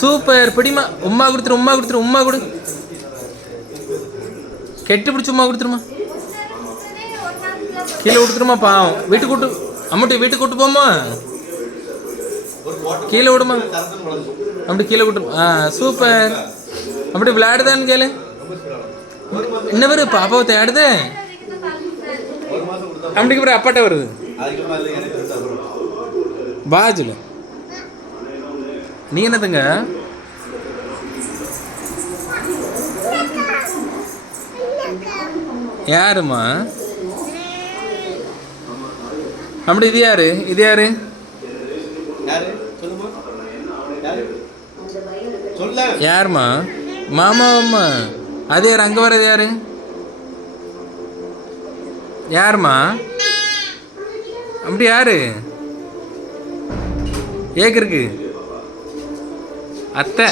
Super. பிடிமா உம்மா கொடுத்துரு உம்மா கொடுத்துரு உம்மா கொடு. கெட்டி பிடிச்சி உம்மா கொடுத்துருமா. கீழே கொடுத்துருமா பாவம். வீட்டுக்கு கூட்டு அம்மாட்டி வீட்டுக்கு கூட்டு போமா? கீழே விடுமா? அப்படி கீழே விட்டு ஆ சூப்பர். அப்படி விளையாடுதான்னு கேளு. என்ன வரும் பாப்பாவை தேடுது. அப்படிக்கு அப்புறம் அப்பாட்ட வருது. பாஜுல நீ என்னதுங்க? யாருமா அப்படி இது யாரு? இது யாரு? யாருமா மாமா அம்மா அது யார்? அங்கே வர்றது யாரு? யாருமா அப்படி யாரு? ஏக்கு இருக்கு. அத்தை